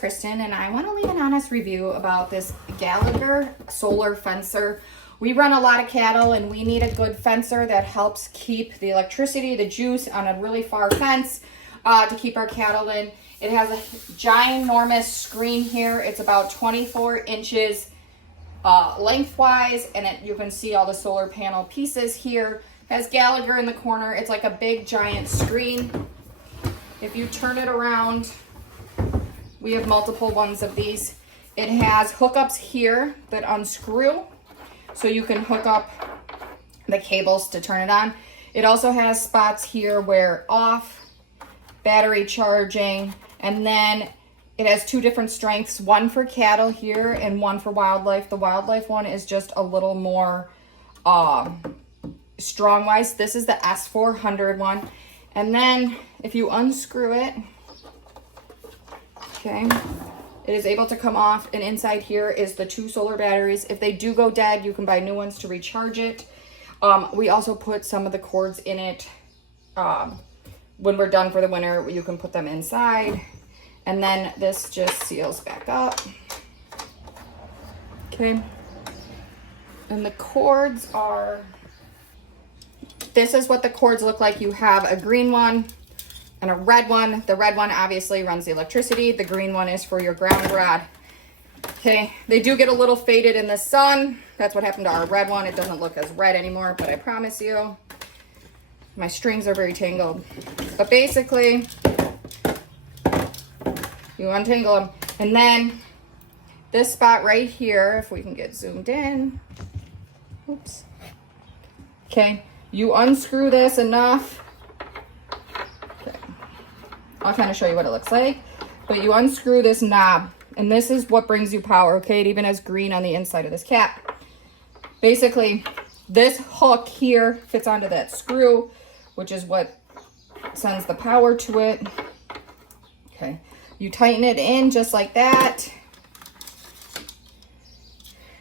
Kristen, and I want to leave an honest review about this Gallagher solar fencer. We run a lot of cattle, and we need a good fencer that helps keep the electricity, the juice on a really far fence to keep our cattle in. It has a ginormous screen here. It's about 24 inches lengthwise, and you can see all the solar panel pieces here. It has Gallagher in the corner. It's like a big giant screen. If you turn it around, we have multiple ones of these. It has hookups here that unscrew, so you can hook up the cables to turn it on. It also has spots here where off, battery charging, and then it has two different strengths, one for cattle here and one for wildlife. The wildlife one is just a little more strong-wise. This is the S400 one. And then if you unscrew it, okay, it is able to come off, and inside here is the two solar batteries. If they do go dead, you can buy new ones to recharge it. We also put some of the cords in it. When we're done for the winter, you can put them inside. And then this just seals back up. Okay. And the cords are, this is what the cords look like. You have a green one and a red one. The red one obviously runs the electricity. The green one is for your ground rod. Okay, they do get a little faded in the sun. That's what happened to our red one. It doesn't look as red anymore, but I promise you, my strings are very tangled. But basically, you untangle them. And then this spot right here, if we can get zoomed in. Oops. Okay, you unscrew this enough. Okay. I'll kind of show you what it looks like. But you unscrew this knob, and this is what brings you power, okay? It even has green on the inside of this cap. Basically, this hook here fits onto that screw, which is what sends the power to it. Okay, you tighten it in just like that.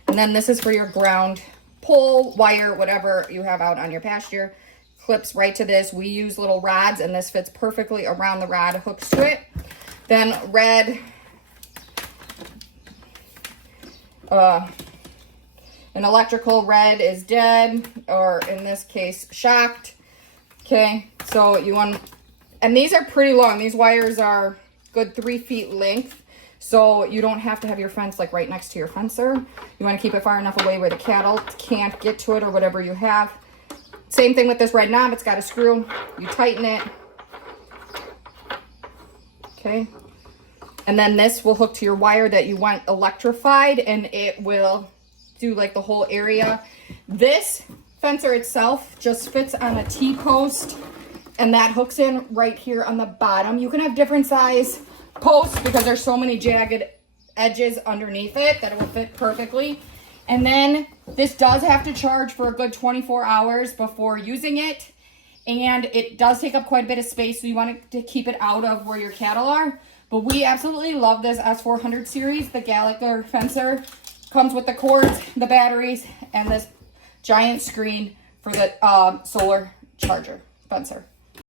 And then this is for your ground pole, wire, whatever you have out on your pasture. Clips right to this. We use little rods, and this fits perfectly around the rod, hooks to it. Then red, an electrical red is dead, or in this case, shocked. Okay, so you want, and these are pretty long. These wires are good 3 feet length, so you don't have to have your fence like right next to your fencer. You want to keep it far enough away where the cattle can't get to it or whatever you have. Same thing with this red knob. It's got a screw. You tighten it. Okay. And then this will hook to your wire that you want electrified, and it will do like the whole area. This fencer itself just fits on a T-post, and that hooks in right here on the bottom. You can have different size posts because there's so many jagged edges underneath it that it will fit perfectly. And then this does have to charge for a good 24 hours before using it, and it does take up quite a bit of space, so you want to keep it out of where your cattle are. But we absolutely love this S400 series. The Gallagher fencer comes with the cords, the batteries, and this giant screen for the solar charger fencer.